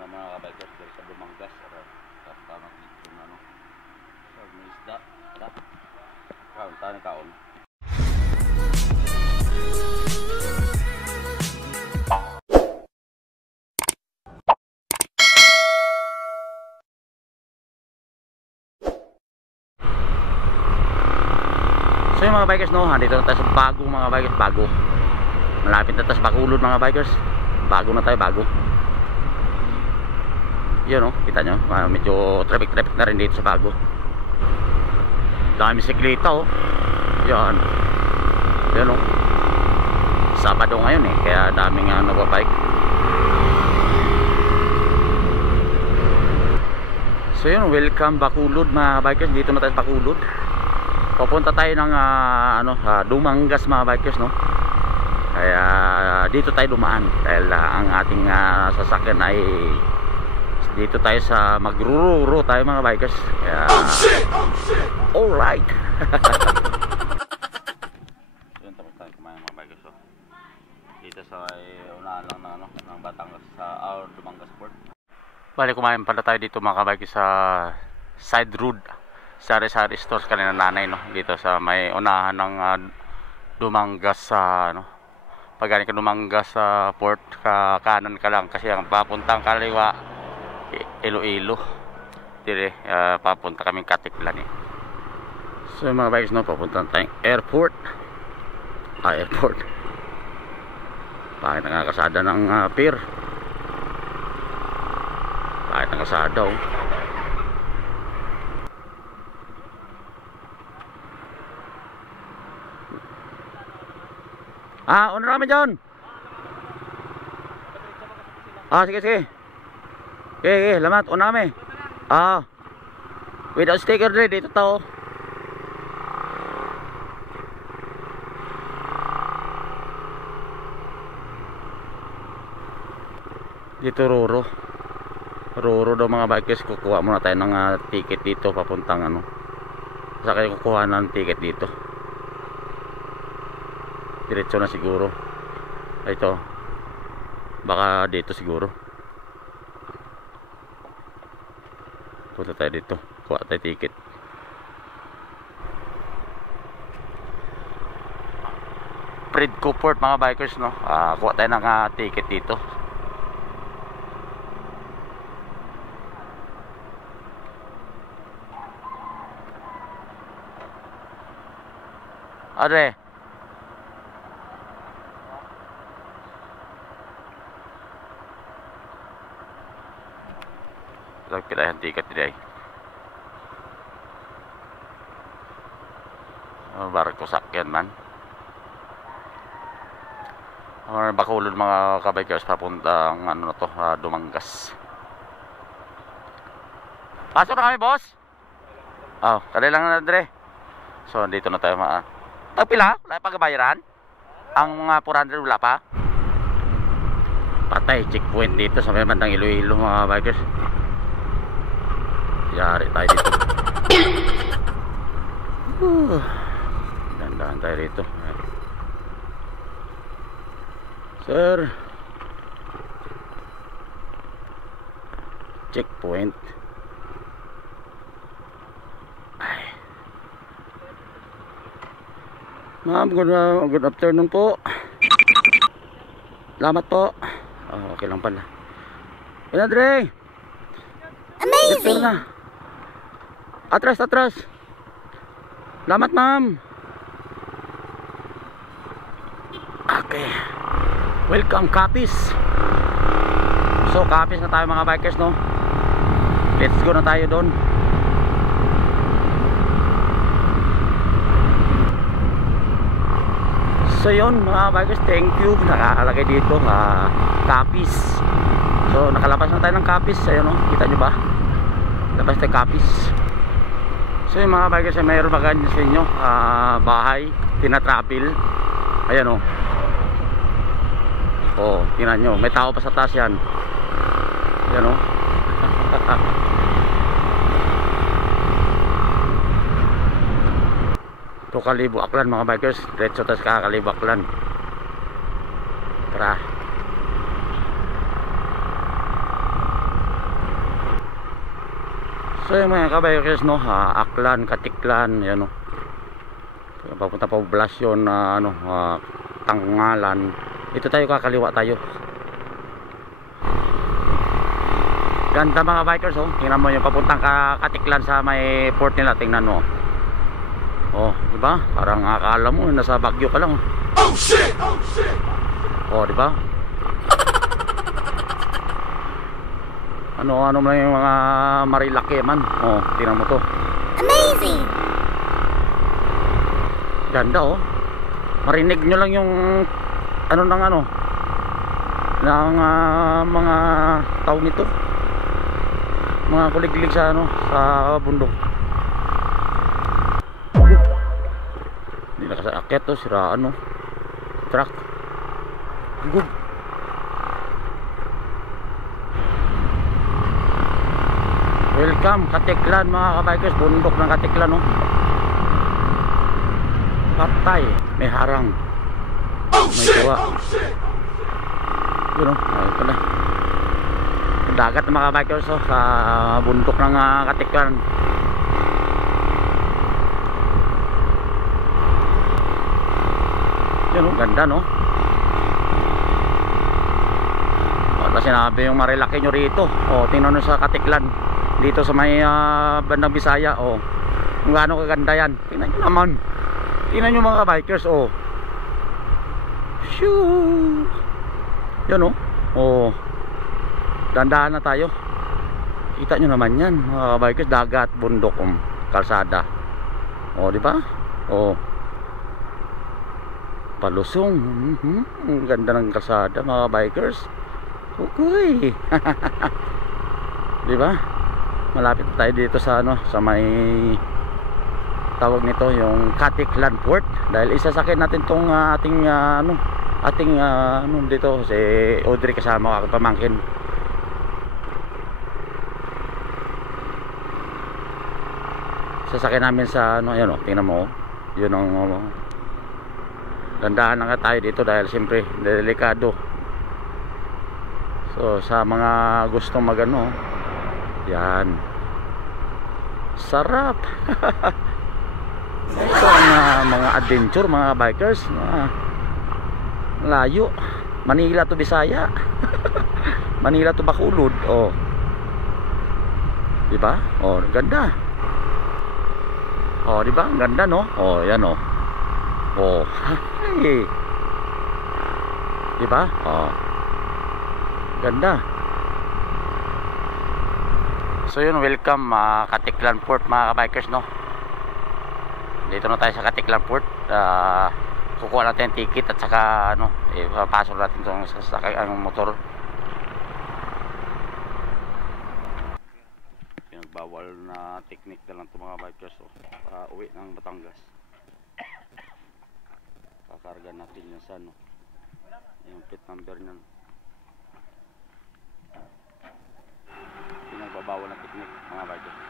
ano mga kabikers dito sa Dumangas. Tama dito na ano. So may isda. Kaon tayo kaon. So yung mga bikers no, dito na tayo sa bago mga bikers, bago. Malapit na tayo sa Bacolod mga bikers. Bago na tayo, bago. Yun no, kita nyo, medyo traffic na rin dito sa bago. Dami siklita oh. Yan. Yan no. Sabado ngayon eh, kaya daming nagbabike. So yun, welcome Bacolod mga bikers. Dito na tayo sa Bacolod. Papunta tayo ng Dumangas mga bikers no. Kaya dito tayo dumaan dahil ang ating sasakyan ay dito tayo sa Magrururo tayo mga bikers. Kaya alright. Yun, tapos tayo kumain mga bikers so. Dito sa unahan lang ng Batangas sa Dumangas Port. Bali kumain pala tayo dito mga bikers sa side road sari-sari stores kanina nanay no, dito sa may unahan ng Dumangas sa pag galing ka Dumangas sa port, kanan ka lang kasi ang papuntang kaliwa Iloilo dire, papunta kaming Katiklan eh. So mga bikes no, papunta tayong airport bakit nakakasada ng pier, bakit nakasada oh. Una namin dyan. Sige. Okay, lamat. Una kami. Without sticker din. Dito tao. Dito Roro daw mga bikers. Kukuha muna tayo ng ticket dito. Papuntang sa kayo kukuha ng ticket dito. Diretso na siguro. Ito. Baka dito siguro. Punta tayo dito. Kuha tayo ticket. Predco Port mga bikers no. Kuha tayo ng ticket dito. Are. Pilahan tiket today. Barko sakyan man. Bacolod mga kabikers papuntang Dumangas. Pasok na kami boss. Kadali lang na dire. So dito na tayo Pila? Wala pa kabayaran? Ang mga 400 wala pa? Patay checkpoint dito sa may bandang Iloilo mga bikers. Yari tayo dito. Dandahan tayo dito. Sir, checkpoint. Ma'am, good afternoon po. Salamat po. Okay lang pala. Andre, amazing na. Atras. Salamat ma'am. Okay. Welcome Capiz. So Capiz na tayo mga bikers no. Let's go na tayo doon. So yun mga bikers, thank you. Nakakalagay dito Capiz. So nakalabas na tayo ng Capiz. Ayun no, kita nyo ba? Labas tayo Capiz. So yung mga bikers, mayroon ba ganyan sa inyo bahay, tinatravel. Ayan o. Tingnan nyo, may tao pa sa taas yan. Ayan o. Ito Kalibo Aklan mga bikers. Diretso tayo sa Kalibo Aklan. Tara. So yung mga kabikers, no, Aklan, Katiklan, yan, no, papunta pa poblasyon na Tangalan. Ito tayo, kakaliwa tayo. Ganda mga bikers, oh. Tingnan mo yung papuntang Katiklan sa may port nila, tingnan mo. Oh, di ba? Parang akala mo nasa Baguio ka lang. Oh shit! Oh shit! Oh, di ba? Ano man yung mga marilaki man. Oh, tingnan mo to. Amazing. Ganda, oh. Marinig nyo lang yung ng mga tawag nito. Mga kuliglig sa sa bundok. Hindi nakasaakyat to, siraan, no. Truck. Gug. Welcome Katiklan mga kabikers, bundok ng Katiklan, no. Patay, may harang. May gawa. Yun, ito na. Dagat ng mga bikers, oh, sa bundok ng Katiklan. Yun, oh, ganda, no. Wala sinabi yung marilaki nyo rito. Oh, tingnan nyo sa Katiklan dito sa may bandang Bisaya. Oh, kung gaano kaganda yan. Tingnan nyo naman. Tingnan nyo mga bikers. Oh, shoo. Yun, oh. Oh, dandahan na tayo. Kita nyo naman yan mga bikers, dagat, bundok, kalsada. Oh, di ba? Oh, palusong. Ang ganda ng kalsada mga bikers. Okay. Di ba? Malapit tayo dito sa sa may tawag nito, yung Katiklan Port, dahil isasakyan natin tong ating dito si Audrey kasama aking pamangkin. Sasakyan namin sa ayan, oh, tingnan mo, yun ang gandahan na nga tayo dito dahil siyempre delikado. So sa mga gustong yan, sarap. Ito ang mga adventure mga bikers, layo, Manila to Bisaya. Manila to Bacolod. Oh, diba? Oh, ganda. Oh, diba? Ang ganda, no? Oh, yan, oh. Oh, hey. Diba? Oh, ganda. So yun, welcome Katiklan Port mga bikers, no. Dito na tayo sa Katiklan Port. Kukuha natin yung ticket at saka ipapasok natin itong sasakay ang motor. Pinagbawal na technique na lang ito mga bikers, so, uwi ng Batangas. Kakarga natin yan sa yung plate number nyan. Pinagbabawal na technique mga bikers.